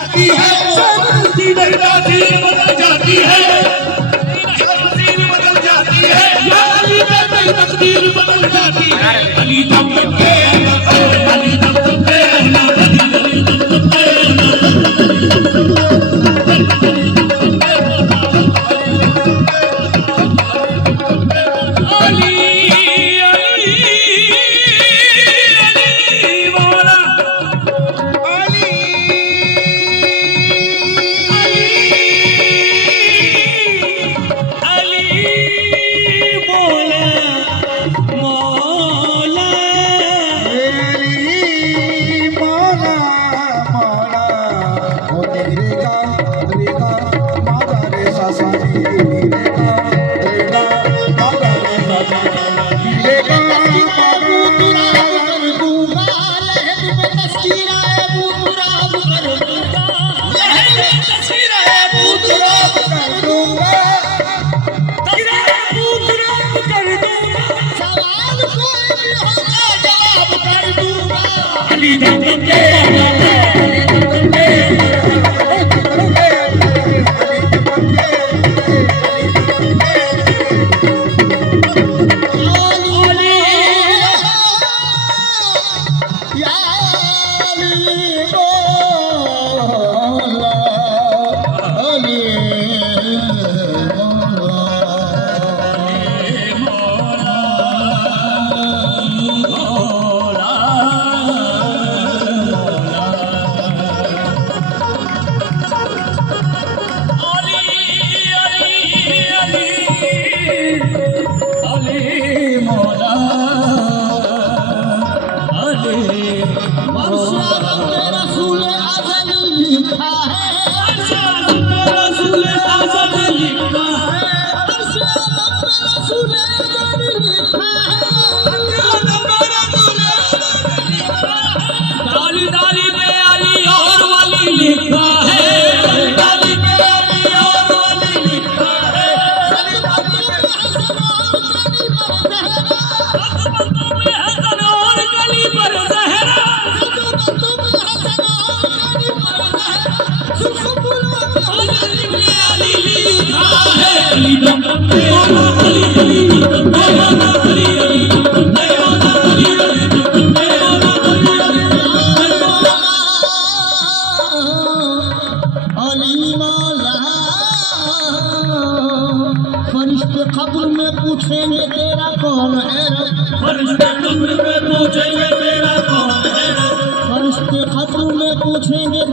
जाती है तकदीर बदल जाती है तकदीर बदल जाती है या अली तेरी तकदीर बदल जाती है अली दम दम पे अली दम दम पे अली दम दम फरिश्ते कब्र में पूछेंगे तेरा कौन है फरिश्ते कब्र में पूछेंगे तेरा कौन है फरिश्ते कब्र में पूछेंगे